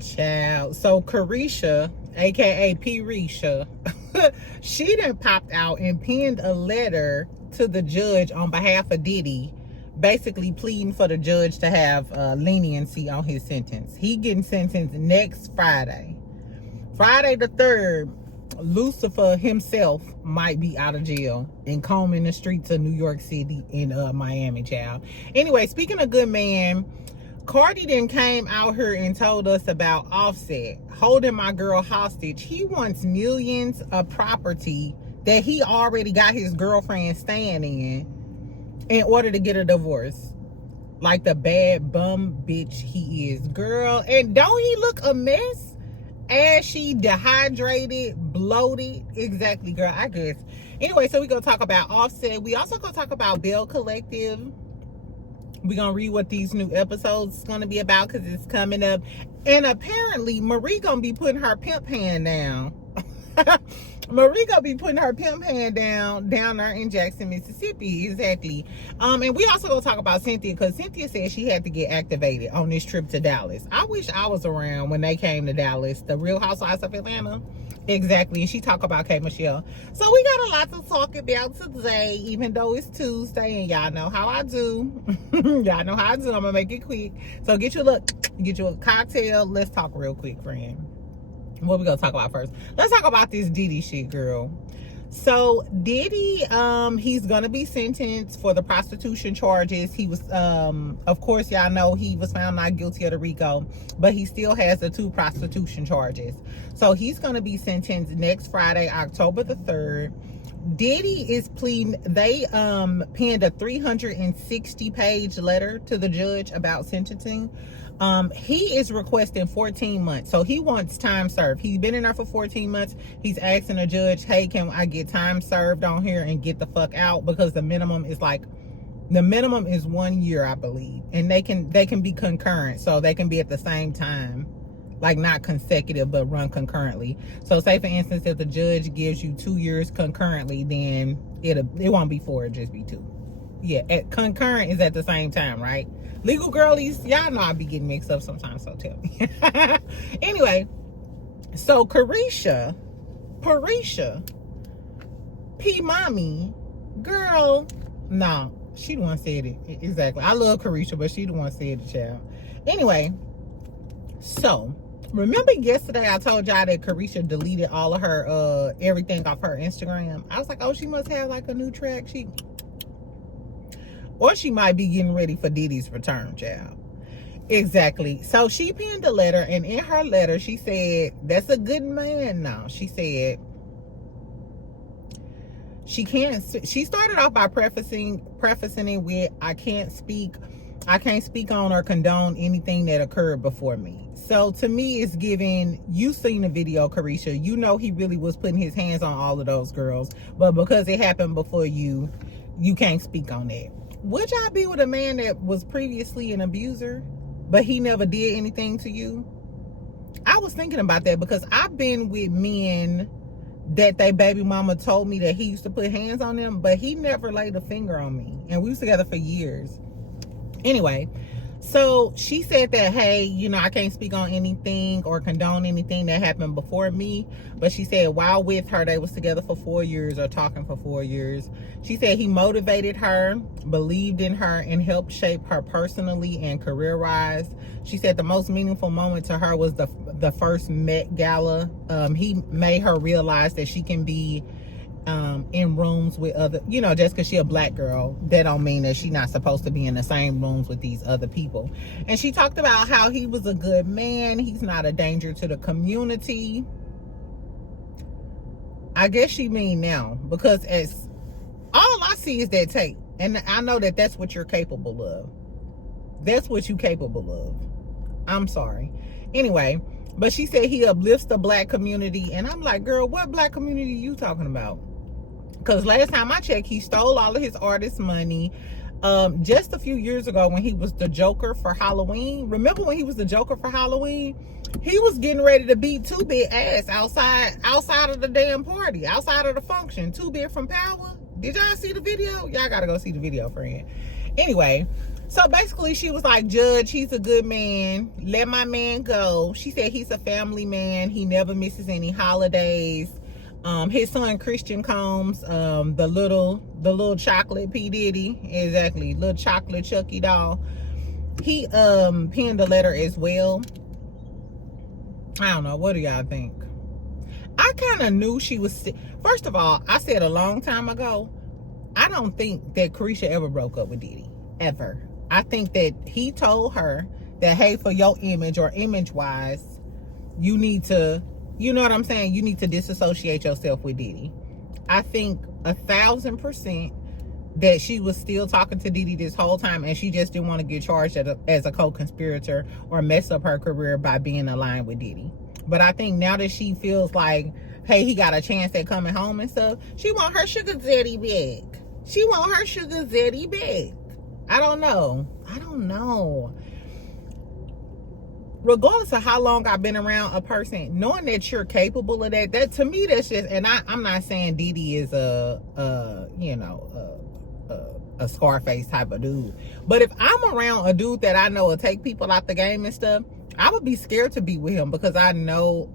Child. So Caresha, aka P-Risha, she done popped out and penned a letter to the judge on behalf of Diddy, basically pleading for the judge to have leniency on his sentence. He getting sentenced next Friday. Friday the 3rd, Lucifer himself might be out of jail and combing the streets of New York City and Miami, child. Anyway, speaking of good man, Cardi then came out here and told us about Offset holding my girl hostage. He wants millions of property that he already got his girlfriend staying in order to get a divorce. Like the bad bum bitch he is, girl. And don't he look a mess? Ashy, dehydrated, bloated. Exactly, girl, I guess. Anyway, so we're going to talk about Offset. We also going to talk about Belle Collective. We're going to read what these new episodes is going to be about because it's coming up. And apparently, Marie going to be putting her pimp hand down. Marie gonna be putting her pimp hand down there in Jackson, Mississippi. Exactly. And we also gonna talk about Cynthia because Cynthia said she had to get activated on this trip to Dallas. I wish I was around when they came to Dallas, the Real Housewives of Atlanta. Exactly. And she talked about K. Michelle. So we got a lot to talk about today, even though it's Tuesday, and y'all know how I do. Y'all know how I do. I'm gonna make it quick. So get you a cocktail. Let's talk real quick, friend. What we gonna talk about first? Let's talk about this Diddy shit, girl. So Diddy, he's gonna be sentenced for the prostitution charges. He was, of course, y'all know he was found not guilty of the RICO, but he still has the 2 prostitution charges. So he's gonna be sentenced next Friday, October the 3rd. Diddy is pleading. They penned a 360-page letter to the judge about sentencing. He is requesting 14 months. So he wants time served. He's been in there for 14 months. He's asking the judge, hey, can I get time served on here and get the fuck out? Because the minimum is 1 year, I believe. And they can be concurrent. So they can be at the same time. Like not consecutive, but run concurrently. So say for instance, if the judge gives you 2 years concurrently, then it won't be 4, it'll just be 2. Yeah, concurrent is at the same time, right? Legal girlies, y'all know I be getting mixed up sometimes, so tell me. Anyway, so Caresha, P Mommy, girl, no, she the one said it. Exactly. I love Caresha, but she the one said it, child. Anyway, so remember yesterday I told y'all that Caresha deleted all of her everything off her Instagram? I was like, oh, she must have like a new track. Or she might be getting ready for Diddy's return, child. Exactly. So she penned a letter, and in her letter, she said, that's a good man now. She said, she started off by prefacing it with, I can't speak on or condone anything that occurred before me. So to me, it's giving, you seen the video, Caresha. You know he really was putting his hands on all of those girls. But because it happened before you can't speak on that. Would y'all be with a man that was previously an abuser, but he never did anything to you? I was thinking about that because I've been with men that they baby mama told me that he used to put hands on them, but he never laid a finger on me. And we was together for years. Anyway, so she said that, hey, you know, I can't speak on anything or condone anything that happened before me. But she said while with her, they was together for 4 years or talking for 4 years. She said he motivated her, believed in her, and helped shape her personally and career-wise. She said the most meaningful moment to her was the first Met Gala. He made her realize that she can be in rooms with other, you know, just because she a black girl, that don't mean that she not supposed to be in the same rooms with these other people. And she talked about how he was a good man. He's not a danger to the community. I guess she mean now, because as all I see is that tape, and I know that that's what you're capable of. That's what you capable of. I'm sorry. Anyway, but she said he uplifts the black community, and I'm like, girl, what black community are you talking about? Because last time I checked, he stole all of his artist money. Just a few years ago when he was the Joker for Halloween. Remember when he was the Joker for Halloween? He was getting ready to beat 2-Bit ass outside of the damn party, outside of the function. 2-Bit from Power. Did y'all see the video? Y'all gotta go see the video, friend. Anyway, So basically, she was like, Judge, he's a good man. Let my man go. She said he's a family man. He never misses any holidays. His son Christian Combs, the little chocolate P. Diddy, exactly, little chocolate Chucky doll. He penned a letter as well. I don't know. What do y'all think? I kind of knew she was. First of all, I said a long time ago, I don't think that Caresha ever broke up with Diddy. Ever. I think that he told her that, hey, for your image or image-wise, you need to, you know what I'm saying? You need to disassociate yourself with Diddy. I think 1,000% that she was still talking to Diddy this whole time, and she just didn't want to get charged as a co-conspirator or mess up her career by being aligned with Diddy. But I think now that she feels like, hey, he got a chance at coming home and stuff, she want her sugar daddy back. She want her sugar daddy back. I don't know. Regardless of how long I've been around a person, knowing that you're capable of that to me, that's just, and I'm not saying Diddy is a Scarface type of dude. But if I'm around a dude that I know will take people out the game and stuff, I would be scared to be with him because I don't know.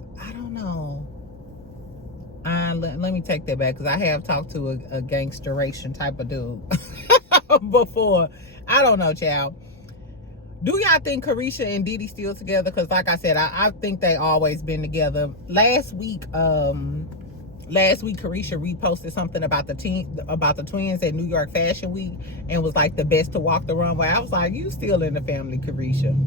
Let me take that back, because I have talked to a gangsteration type of dude before. I don't know, child. Do y'all think Caresha and Diddy still together? Because like I said, I think they always been together. Last week Caresha reposted something about the twins at New York Fashion Week and was like the best to walk the runway. I was like, you still in the family, Caresha.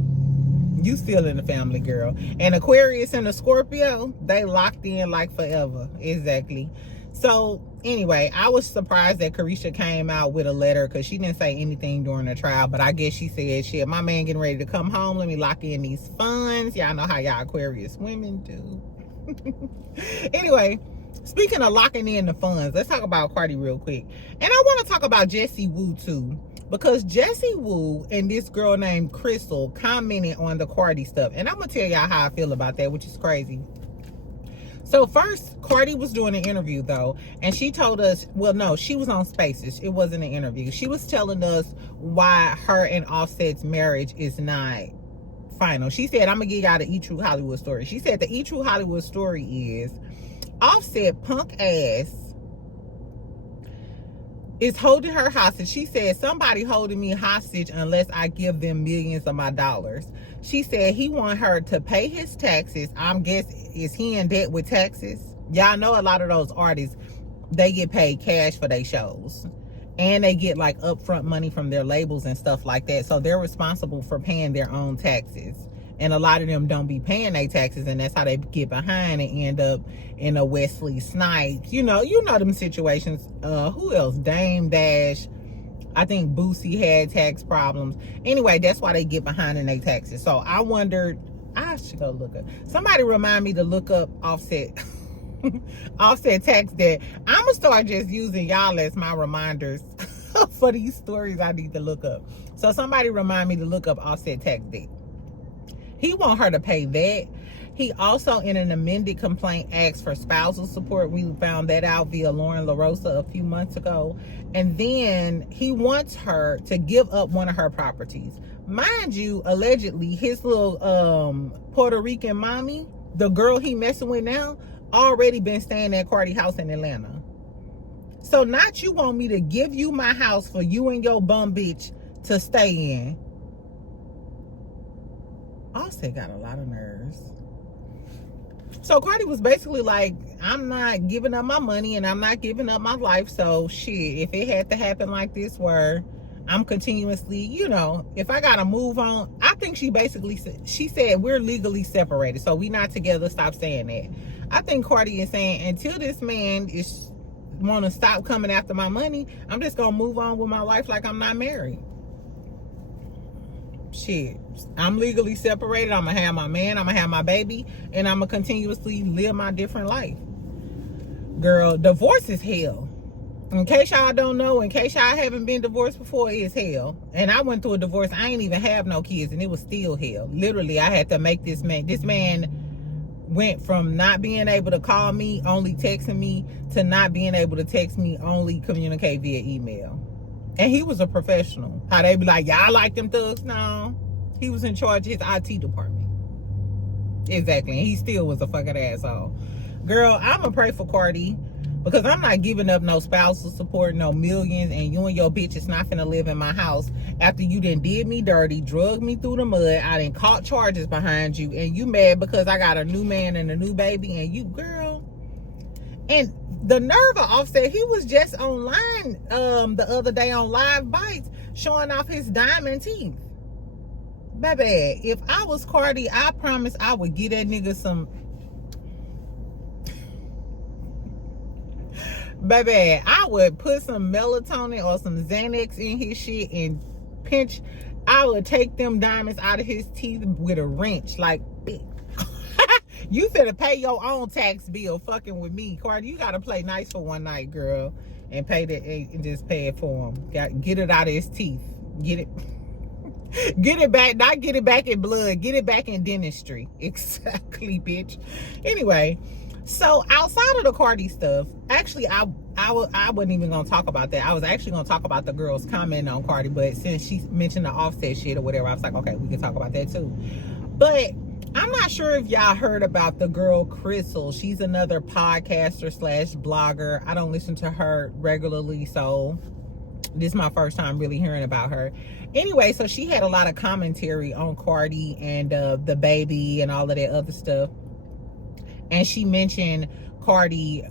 You still in the family, girl. And Aquarius and the Scorpio, they locked in like forever. Exactly. So anyway, I was surprised that Caresha came out with a letter, because she didn't say anything during the trial. But I guess she said, shit, my man getting ready to come home. Let me lock in these funds. Y'all know how y'all Aquarius women do. Anyway, speaking of locking in the funds, let's talk about Cardi real quick. And I want to talk about Jessie Woo too. Because Jessie Woo and this girl named Crystal commented on the Cardi stuff. And I'm going to tell y'all how I feel about that, which is crazy. So first, Cardi was doing an interview though. And she told us, well, no, she was on Spaces. It wasn't an interview. She was telling us why her and Offset's marriage is not final. She said, I'm going to give y'all the E! True Hollywood story. She said the E! True Hollywood story is Offset punk ass is holding her hostage. She said, somebody holding me hostage unless I give them millions of my dollars. She said he want her to pay his taxes. I'm guessing, is he in debt with taxes? Y'all know a lot of those artists, they get paid cash for their shows. And they get like upfront money from their labels and stuff like that. So they're responsible for paying their own taxes. And a lot of them don't be paying their taxes, and that's how they get behind and end up in a Wesley Snipes. You know them situations. Who else? Dame Dash. I think Boosie had tax problems. Anyway, that's why they get behind in their taxes. So I wondered, I should go look up. Somebody remind me to look up Offset. Offset tax debt. I'm going to start just using y'all as my reminders for these stories I need to look up. So somebody remind me to look up Offset tax debt. He want her to pay that. He also, in an amended complaint, asked for spousal support. We found that out via Lauren LaRosa a few months ago. And then he wants her to give up one of her properties. Mind you, allegedly, his little Puerto Rican mommy, the girl he messing with now, already been staying at Cardi house in Atlanta. So not you want me to give you my house for you and your bum bitch to stay in. Offset got a lot of nerves. So Cardi was basically like, I'm not giving up my money and I'm not giving up my life. So shit, if it had to happen like this where I'm continuously, if I gotta move on, I think she basically said, she said we're legally separated. So we not together, stop saying that. I think Cardi is saying, until this man is want to stop coming after my money, I'm just gonna move on with my life like I'm not married. Shit, I'm legally separated. I'm gonna have my man, I'm gonna have my baby, and I'm gonna continuously live my different life. Girl, divorce is hell. In case y'all don't know, in case y'all haven't been divorced before, it's hell. And I went through a divorce. I ain't even have no kids, and it was still hell. Literally, I had to make this man went from not being able to call me, only texting me, to not being able to text me, only communicate via email. And he was a professional. How they be like, y'all like them thugs? No. He was in charge of his IT department. Exactly. And he still was a fucking asshole. Girl, I'ma pray for Cardi, because I'm not giving up no spousal support, no millions, and you and your bitch is not finna live in my house after you done did me dirty, drugged me through the mud, I done caught charges behind you, and you mad because I got a new man and a new baby, and you, girl. And the nerve of Offset, he was just online the other day on Live Bites showing off his diamond teeth. Baby, if I was Cardi, I promise I would get that nigga some. Baby, I would put some melatonin or some Xanax in his shit and pinch. I would take them diamonds out of his teeth with a wrench. Like, you finna pay your own tax bill fucking with me. Cardi, you gotta play nice for one night, girl. And pay that, and just pay it for him. Get it out of his teeth. Get it. Get it back. Not get it back in blood. Get it back in dentistry. Exactly, bitch. Anyway. So outside of the Cardi stuff, actually, I wasn't even gonna talk about that. I was actually gonna talk about the girls commenting on Cardi, but since she mentioned the Offset shit or whatever, I was like, okay, we can talk about that too. But I'm not sure if y'all heard about the girl Crystal. She's another podcaster / blogger. I don't listen to her regularly, so this is my first time really hearing about her. Anyway, so she had a lot of commentary on Cardi and the baby and all of that other stuff. And she mentioned Cardi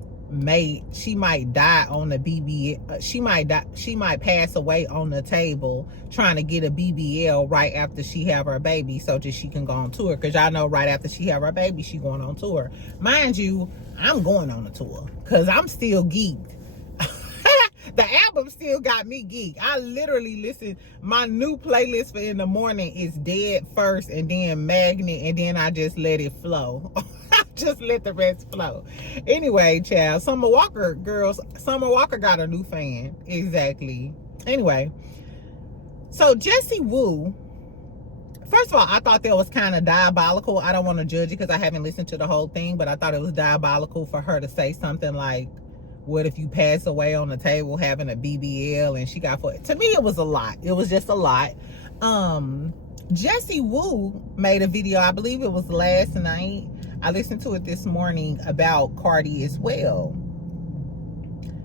she might die on the she might pass away on the table trying to get a BBL right after she have her baby so that she can go on tour. Because y'all know right after she have her baby, she going on tour. Mind you, I'm going on a tour because I'm still geeked. The album still got me geeked. I literally listen. My new playlist for in the morning is Dead first, and then Magnet, and then I just let it flow. Just let the rest flow. Anyway, child, Summer Walker got a new fan. Exactly. Anyway, so Jessie Woo, first of all, I thought that was kind of diabolical. I don't want to judge it because I haven't listened to the whole thing, but I thought it was diabolical for her to say something like, what if you pass away on the table having a BBL? And she got to me, it was a lot. It was just a lot. Jessie Woo made a video, I believe it was last night. I listened to it this morning about Cardi as well.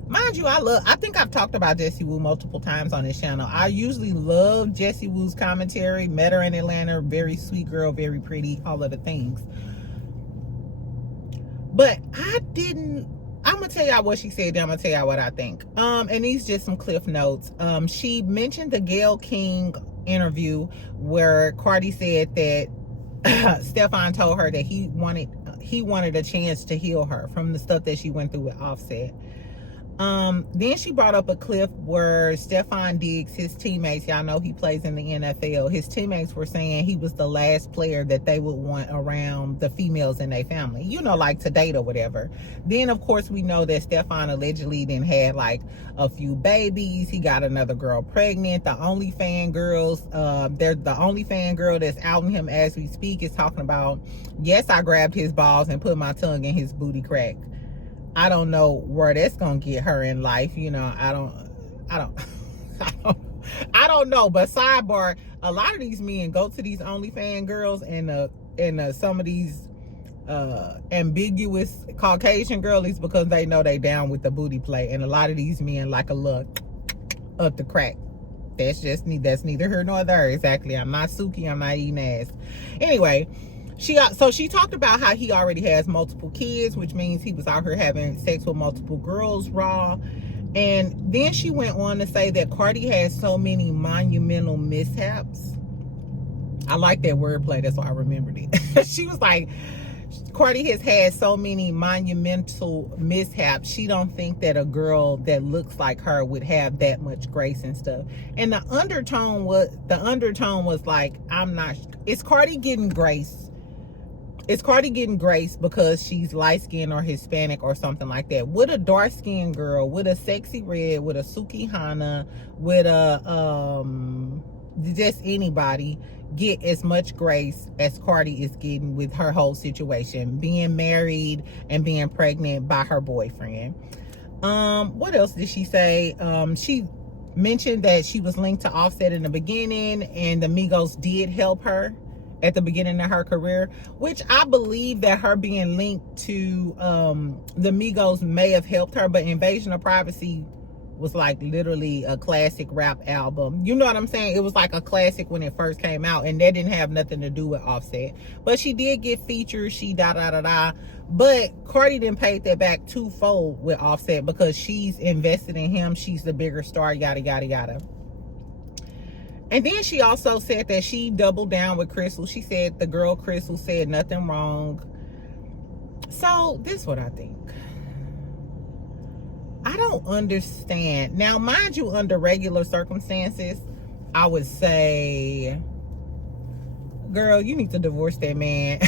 Mind you, I think I've talked about Jessie Woo multiple times on this channel. I usually love Jessie Woo's commentary. Met her in Atlanta, very sweet girl, very pretty, all of the things. But I'm gonna tell y'all what she said, then I'm gonna tell y'all what I think. And these just some cliff notes. She mentioned the Gayle King interview where Cardi said that Stefan told her that he wanted a chance to heal her from the stuff that she went through with Offset. Then she brought up a clip where Stefan Diggs, his teammates, y'all know he plays in the NFL, his teammates were saying he was the last player that they would want around the females in their family, you know, like to date or whatever. Then of course we know that Stefan allegedly then had like a few babies. He got another girl pregnant. The OnlyFans girls, the OnlyFans girl that's outing him as we speak is talking about, yes, I grabbed his balls and put my tongue in his booty crack. I don't know where that's gonna get her in life, you know. I don't know. But sidebar, a lot of these men go to these OnlyFans girls and some of these ambiguous Caucasian girlies because they know they down with the booty play, and a lot of these men like a look up the crack. That's neither here nor there. Exactly. I'm not Suki. I'm not eating ass. Anyway. She talked about how he already has multiple kids, which means he was out here having sex with multiple girls raw. And then she went on to say that Cardi has so many monumental mishaps. I like that wordplay. That's why I remembered it. She was like, Cardi has had so many monumental mishaps. She don't think that a girl that looks like her would have that much grace and stuff. And the undertone was like, is Cardi getting grace? Is Cardi getting grace because she's light-skinned or Hispanic or something like that? Would a dark-skinned girl, with a sexy red, with a Suki Hana, with a just anybody get as much grace as Cardi is getting with her whole situation, being married and being pregnant by her boyfriend? What else did she say? She mentioned that she was linked to Offset in the beginning, and the Migos did help her at the beginning of her career, which I believe that her being linked to the Migos may have helped her, but Invasion of Privacy was like literally a classic rap album. You know what I'm saying? It was like a classic when it first came out, and that didn't have nothing to do with Offset. But she did get featured, she da-da-da-da. But Cardi didn't pay that back twofold with Offset because she's invested in him. She's the bigger star, yada, yada, yada. And then she also said that she doubled down with Crystal. She said the girl Crystal said nothing wrong. So this is what I think. I don't understand. Now, mind you, under regular circumstances, I would say, girl, you need to divorce that man.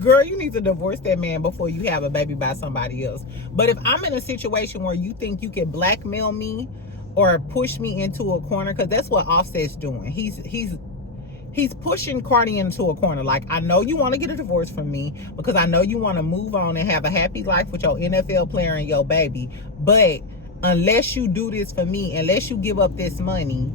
Girl, you need to divorce that man before you have a baby by somebody else. But if I'm in a situation where you think you can blackmail me or push me into a corner, because that's what Offset's doing. He's pushing Cardi into a corner. Like, I know you want to get a divorce from me because I know you want to move on and have a happy life with your NFL player and your baby. But unless you do this for me, unless you give up this money,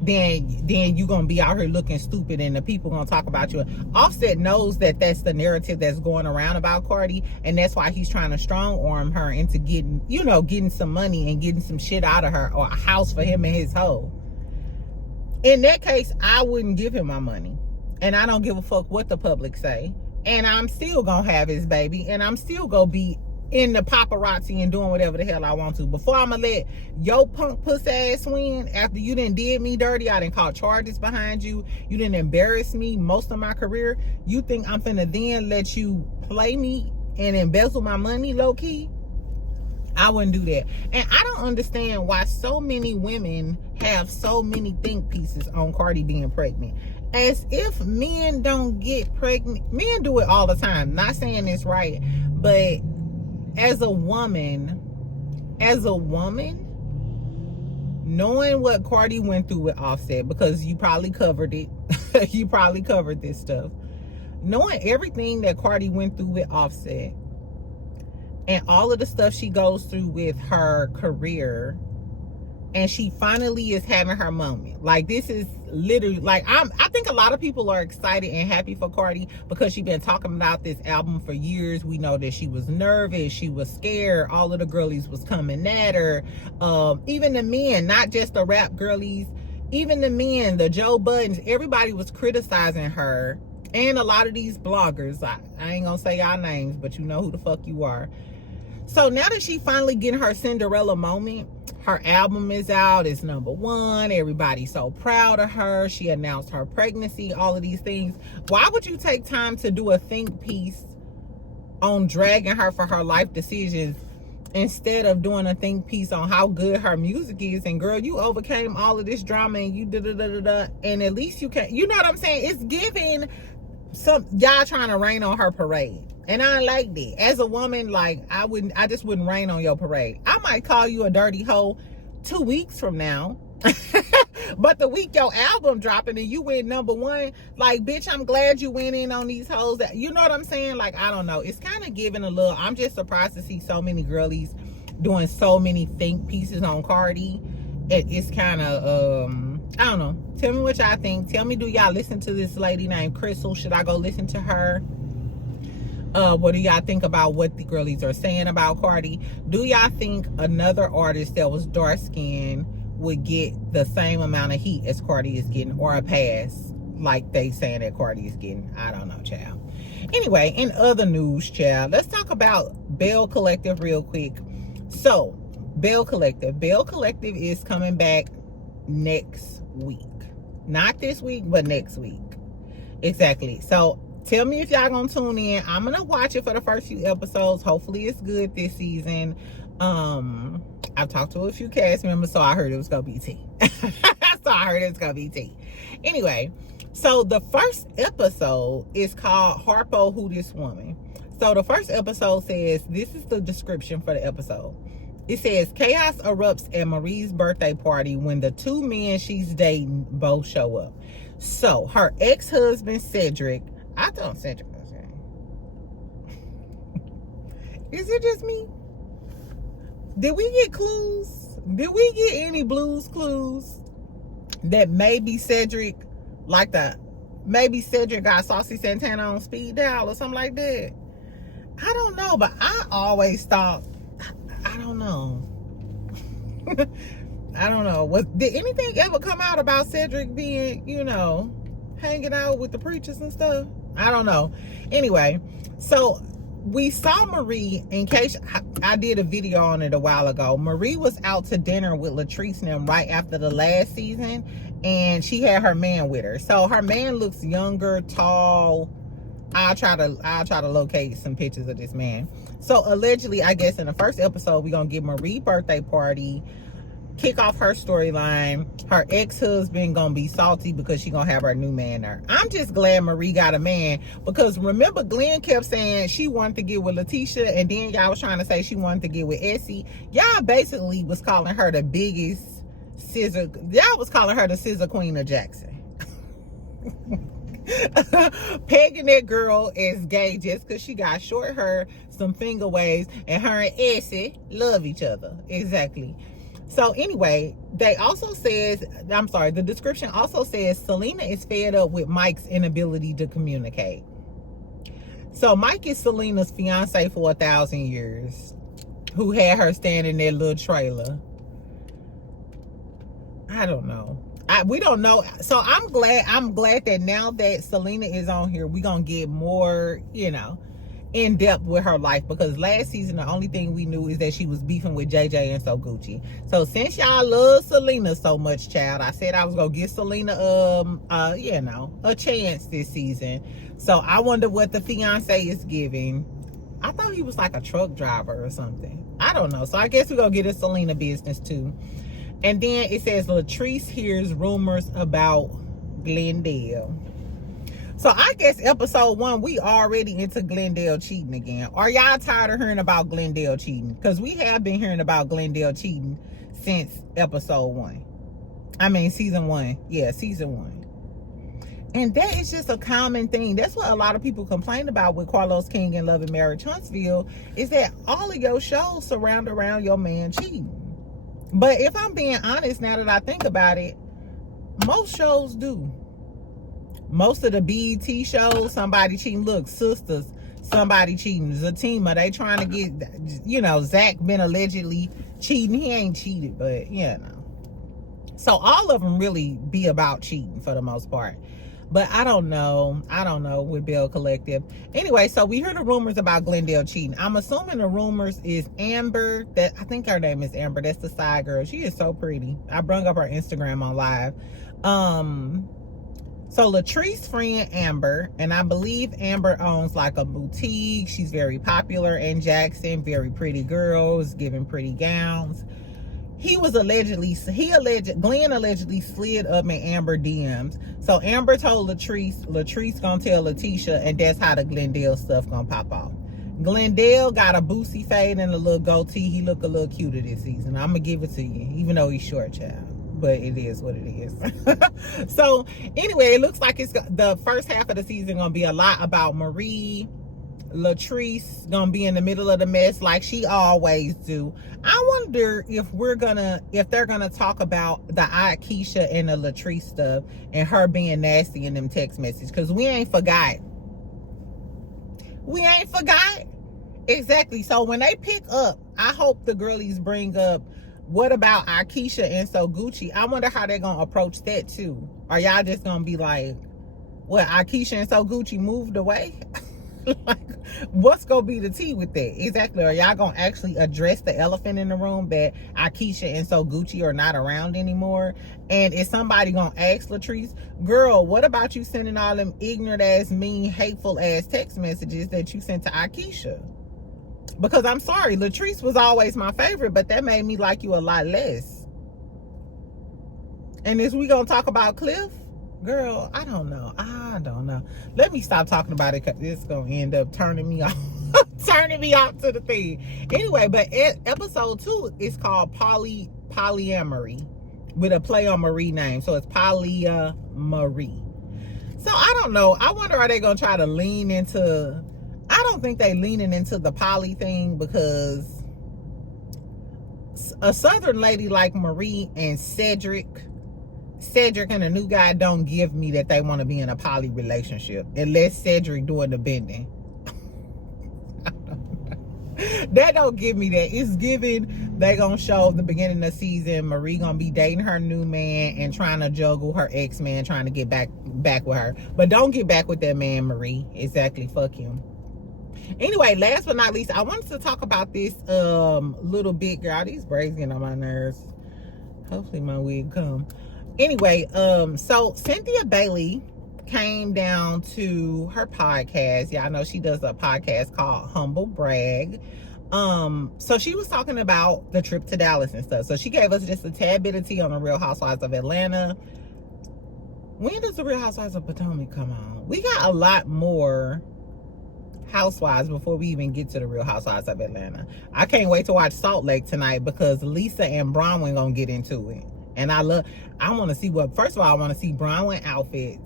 then you're going to be out here looking stupid and the people going to talk about you. Offset knows that that's the narrative that's going around about Cardi, and that's why he's trying to strong arm her into getting some money and getting some shit out of her, or a house for him and his hoe. In that case, I wouldn't give him my money. And I don't give a fuck what the public say. And I'm still gonna have his baby. And I'm still gonna be in the paparazzi and doing whatever the hell I want to. Before I'm gonna let your punk pussy ass win, after you done did me dirty, I done caught charges behind you, you didn't embarrass me most of my career, you think I'm finna then let you play me and embezzle my money low key? I wouldn't do that. And I don't understand why so many women have so many think pieces on Cardi being pregnant. As if men don't get pregnant. Men do it all the time. Not saying this right, but as a woman, knowing what Cardi went through with Offset, because you probably covered it. You probably covered this stuff. Knowing everything that Cardi went through with Offset, and all of the stuff she goes through with her career, and she finally is having her moment. Like, this is literally, like, I think a lot of people are excited and happy for Cardi because she's been talking about this album for years. We know that she was nervous, she was scared, all of the girlies was coming at her. Even the men, not just the rap girlies, even the men, the Joe Buttons, everybody was criticizing her. And a lot of these bloggers, I ain't gonna say y'all names, but you know who the fuck you are. So now that she finally getting her Cinderella moment, her album is out, it's #1, everybody's so proud of her, she announced her pregnancy, all of these things. Why would you take time to do a think piece on dragging her for her life decisions instead of doing a think piece on how good her music is? And girl, you overcame all of this drama and you da-da-da-da-da, and at least you can, you know what I'm saying? It's giving some, y'all trying to rain on her parade. And I like that. As a woman, like, I just wouldn't rain on your parade. I might call you a dirty hoe 2 weeks from now. But the week your album dropping and you went #1, like, bitch, I'm glad you went in on these hoes. That, you know what I'm saying? Like, I don't know. It's kind of giving a little, I'm just surprised to see so many girlies doing so many think pieces on Cardi. It's kind of, I don't know. Tell me what y'all think. Tell me, do y'all listen to this lady named Crystal? Should I go listen to her? What do y'all think about what the girlies are saying about Cardi? Do y'all think another artist that was dark skinned would get the same amount of heat as Cardi is getting, or a pass like they saying that Cardi is getting? I don't know, child. Anyway, in other news, child, let's talk about Belle Collective real quick. So, Belle Collective is coming back next week. Not this week, but next week. Exactly. So, tell me if y'all gonna tune in. I'm gonna watch it for the first few episodes. Hopefully it's good this season. I've talked to a few cast members, so I heard it was gonna be tea. Anyway, so the first episode is called Harpo Who This Woman. So the first episode says, this is the description for the episode. It says, chaos erupts at Marie's birthday party when the 2 men she's dating both show up. So her ex-husband Cedric, I thought Cedric was gay. Is it just me? Did we get clues did we get any Blues Clues that maybe Cedric, maybe Cedric got Saucy Santana on speed dial or something like that? I don't know, but I always thought, I don't know. I don't know. Did anything ever come out about Cedric being, hanging out with the preachers and stuff? I don't know. Anyway, so we saw Marie, in case I did a video on it a while ago. Marie was out to dinner with Latrice and them right after the last season, and she had her man with her. So her man looks younger, tall. I'll try to locate some pictures of this man. So allegedly, I guess in the first episode, we're gonna give Marie birthday party, kick off her storyline. Her ex-husband gonna be salty because she gonna have her new man there. I'm just glad Marie got a man, because remember Glenn kept saying she wanted to get with Letitia, and then y'all was trying to say she wanted to get with Essie. Y'all basically was calling her the biggest scissor. Y'all was calling her the scissor queen of Jackson. Pegging that girl as gay just because she got short hair, some finger waves, and her and Essie love each other. Exactly. So anyway, the description also says Selena is fed up with Mike's inability to communicate. So Mike is Selena's fiance for 1,000 years, who had her stand in that little trailer. I don't know. We don't know. So I'm glad that now that Selena is on here, we're going to get more, in depth with her life, because last season the only thing we knew is that she was beefing with JJ and So Gucci. So since y'all love Selena so much, child, I said I was gonna give Selena a chance this season. So I wonder what the fiance is giving. I thought he was like a truck driver or something. I don't know. So I guess we're gonna get a Selena business too. And then it says Latrice hears rumors about Glendale. So I guess episode 1, we already into Glendale cheating again. Are y'all tired of hearing about Glendale cheating? Because we have been hearing about Glendale cheating since episode 1. I mean, season 1. Yeah, season 1. And that is just a common thing. That's what a lot of people complain about with Carlos King and Love and Marriage Huntsville, is that all of your shows surround around your man cheating. But if I'm being honest, now that I think about it, most shows do. Most of the BET shows, somebody cheating. Look, Sisters, somebody cheating. Zatima, they trying to get, Zach been allegedly cheating. He ain't cheated, but, So all of them really be about cheating for the most part. But I don't know with Belle Collective. Anyway, so we heard the rumors about Glendale cheating. I'm assuming the rumors is Amber. I think her name is Amber. That's the side girl. She is so pretty. I brung up her Instagram on live. So Latrice's friend Amber, and I believe Amber owns like a boutique. She's very popular in Jackson. Very pretty girls, giving pretty gowns. Glenn allegedly slid up in Amber DMs. So Amber told Latrice gonna tell Letitia, and that's how the Glendale stuff gonna pop off. Glendale got a boosie fade and a little goatee. He look a little cuter this season. I'm gonna give it to you, even though he's short, child. But it is what it is. So anyway, it looks like it's the first half of the season gonna be a lot about Marie. Latrice gonna be in the middle of the mess like she always do. I wonder if they're gonna talk about the Keisha and the Latrice stuff and her being nasty in them text messages, because we ain't forgot. Exactly. So when they pick up, I hope the girlies bring up, what about Keisha and So Gucci? I wonder how they're gonna approach that too. Are y'all just gonna be like, what, Keisha and So Gucci moved away? Like, what's gonna be the tea with that? Exactly. Are y'all gonna actually address the elephant in the room that Keisha and So Gucci are not around anymore? And is somebody gonna ask Latrice, girl, what about you sending all them ignorant ass, mean, hateful ass text messages that you sent to Keisha? Because I'm sorry, Latrice was always my favorite, but that made me like you a lot less. And is we gonna talk about Cliff? Girl, I don't know. Let me stop talking about it, because it's gonna end up turning me off. Turning me off to the thing. Anyway, but episode 2 is called Polyamory, with a play on Marie name. So it's Polyamory. So I don't know. I wonder, are they gonna try to lean into... I don't think they leaning into the poly thing, because a Southern lady like Marie and Cedric and a new guy don't give me that they want to be in a poly relationship unless Cedric doing the bending. That don't give me that. It's giving they gonna show the beginning of the season Marie gonna be dating her new man and trying to juggle her ex-man, trying to get back with her. But don't get back with that man, Marie. Exactly, fuck him. Anyway, last but not least, I wanted to talk about this little bit, girl. These braids getting on my nerves. Hopefully my wig come. Anyway, so Cynthia Bailey came down to her podcast. Yeah, I know she does a podcast called Humble Brag. So she was talking about the trip to Dallas and stuff. So she gave us just a tad bit of tea on the Real Housewives of Atlanta. When does the Real Housewives of Potomac come on? We got a lot more Housewives before we even get to the Real Housewives of Atlanta. I can't wait to watch Salt Lake tonight because Lisa and Bronwyn gonna get into it. And I want to see first of all, I want to see Bronwyn outfits.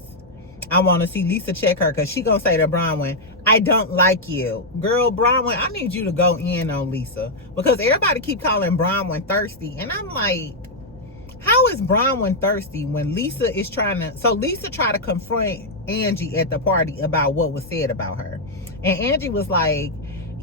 I want to see Lisa check her because she gonna say to Bronwyn, I don't like you. Girl, Bronwyn, I need you to go in on Lisa. Because everybody keep calling Bronwyn thirsty. And I'm like, how is Bronwyn thirsty when Lisa is trying to... So Lisa tried to confront Angie at the party about what was said about her. And Angie was like,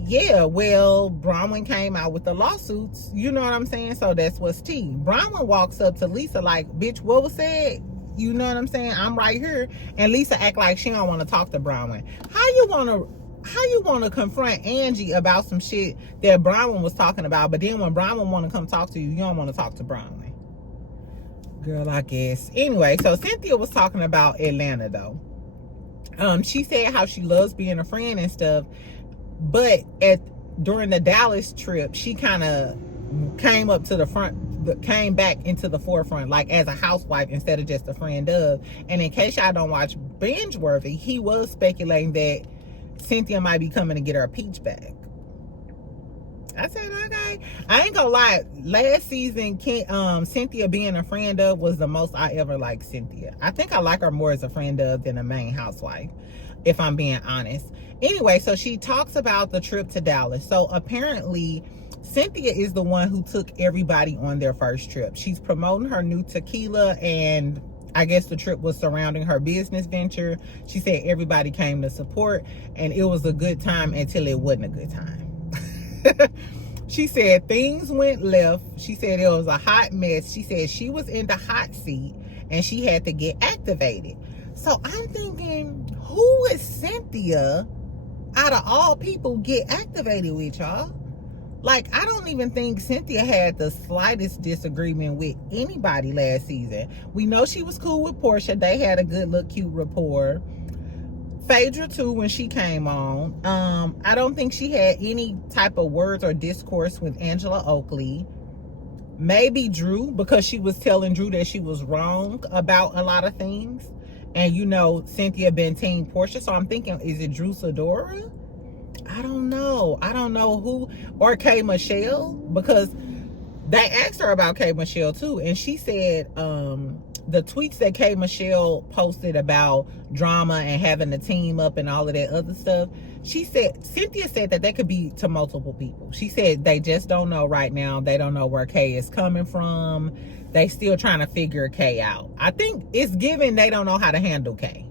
yeah, well, Bronwyn came out with the lawsuits. You know what I'm saying? So that's what's tea. Bronwyn walks up to Lisa like, bitch, what was said? You know what I'm saying? I'm right here. And Lisa act like she don't want to talk to Bronwyn. How you want to confront Angie about some shit that Bronwyn was talking about, but then when Bronwyn want to come talk to you, you don't want to talk to Bronwyn? Girl, I guess. Anyway, so Cynthia was talking about Atlanta though. She said how she loves being a friend and stuff, but during the Dallas trip, she kind of came up to the front, came back into the forefront, like as a housewife instead of just a friend of. And in case y'all don't watch Binge-worthy, he was speculating that Cynthia might be coming to get her peach back. I said, okay. I ain't gonna lie, last season, Cynthia being a friend of was the most I ever liked Cynthia. I think I like her more as a friend of than a main housewife, if I'm being honest. Anyway, so she talks about the trip to Dallas. So apparently, Cynthia is the one who took everybody on their first trip. She's promoting her new tequila, and I guess the trip was surrounding her business venture. She said everybody came to support, and it was a good time until it wasn't a good time. She said things went left. She said it was a hot mess. She said she was in the hot seat, and she had to get activated. So I'm thinking, who is Cynthia out of all people get activated with, y'all? Like, I don't even think Cynthia had the slightest disagreement with anybody last season. We know she was cool with Portia. They had a good look, cute rapport. Phaedra too, when she came on. I don't think she had any type of words or discourse with Angela Oakley. Maybe Drew, because she was telling Drew that she was wrong about a lot of things. And you know, Cynthia been team Portia, so I'm thinking, is it Drew Sidora? I don't know who, or K Michelle, because they asked her about K Michelle too, and she said the tweets that K Michelle posted about drama and having a team up and all of that other stuff, she said, Cynthia said that could be to multiple people. She said they just don't know right now. They don't know where K is coming from. They still trying to figure K out. I think it's given they don't know how to handle K.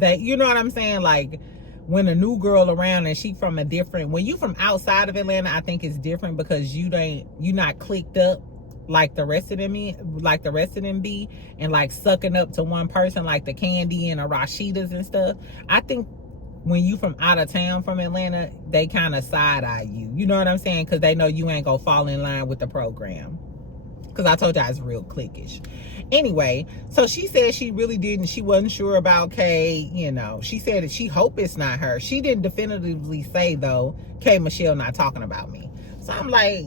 You know what I'm saying? Like, when a new girl around and she from a different, when you from outside of Atlanta, I think it's different because you not clicked up like the rest of them be, and like sucking up to one person like the Candy and the Rashidas and stuff. I think when you from out of town from Atlanta, they kind of side eye you. You know what I'm saying? Because they know you ain't gonna fall in line with the program. Because I told you it's real cliquish. Anyway, so she said she wasn't sure about Kay. You know, she said that she hope it's not her. She didn't definitively say though, K Michelle not talking about me. So I'm like,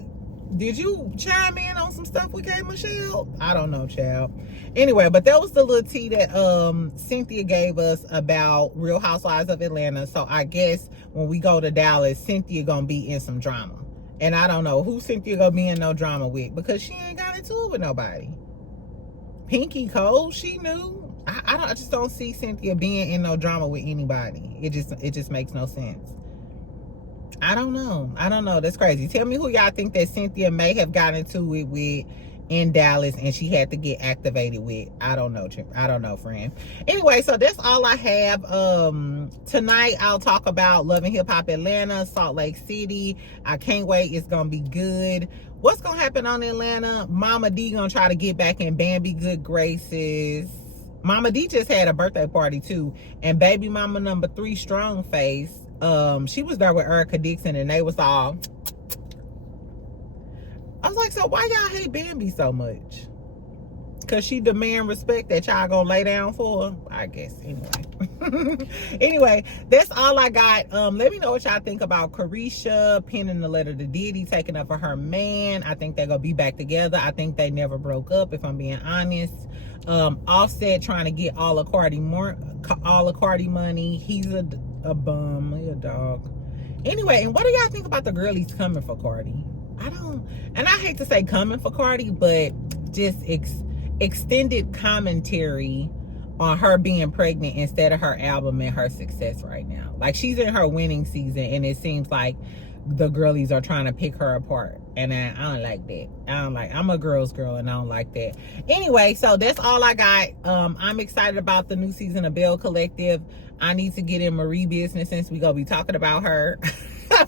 did you chime in on some stuff with K Michelle? I don't know, child. Anyway, but that was the little tea that Cynthia gave us about Real Housewives of Atlanta. So I guess when we go to Dallas, Cynthia gonna be in some drama. And I don't know who Cynthia gonna be in no drama with, because she ain't got into it with nobody. Pinky Cole, she knew. I just don't see Cynthia being in no drama with anybody. It just makes no sense. I don't know. I don't know. That's crazy. Tell me who y'all think that Cynthia may have gotten into it with in Dallas and she had to get activated with. I don't know. I don't know, friend. Anyway, so that's all I have. Tonight I'll talk about Love and Hip Hop Atlanta, Salt Lake City. I can't wait. It's gonna be good. What's gonna happen on Atlanta? Mama D gonna try to get back in Bambi good graces. Mama D just had a birthday party too, and baby mama number 3 Strong Face, she was there with Erica Dixon, and they was all, I was like, so why y'all hate Bambi so much? Because she demand respect that y'all gonna lay down for her? I guess. Anyway, that's all I got. Let me know what y'all think about Caresha penning the letter to Diddy, taking up for her man. I think they're gonna be back together. I think they never broke up, if I'm being honest. Offset trying to get all of Cardi money. He's a bum, he a dog. Anyway, and what do y'all think about the girlies coming for Cardi? And I hate to say coming for Cardi, but just extended commentary on her being pregnant instead of her album and her success right now. Like, she's in her winning season, and it seems like the girlies are trying to pick her apart, and I don't like that. I'm a girl's girl, and I don't like that. Anyway, so that's all I got. I'm excited about the new season of Belle Collective. I need to get in Marie business since we gonna be talking about her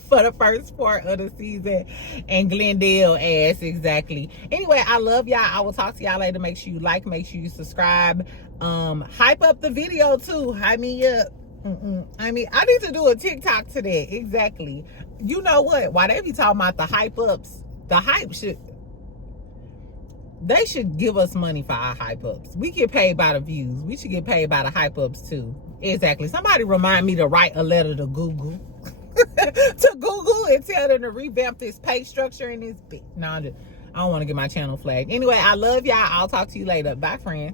for the first part of the season, and Glendale ass, exactly. Anyway, I love y'all. I will talk to y'all later. Make sure you like, make sure you subscribe. Hype up the video too. Hype me up. I need to do a TikTok today. Exactly. You know what? Why they be talking about the hype ups? They should give us money for our hype ups. We get paid by the views. We should get paid by the hype ups too. Exactly. Somebody remind me to write a letter to Google. To Google and tell them to revamp this pay structure in this. No, I don't want to get my channel flagged. Anyway, I love y'all. I'll talk to you later. Bye, friend.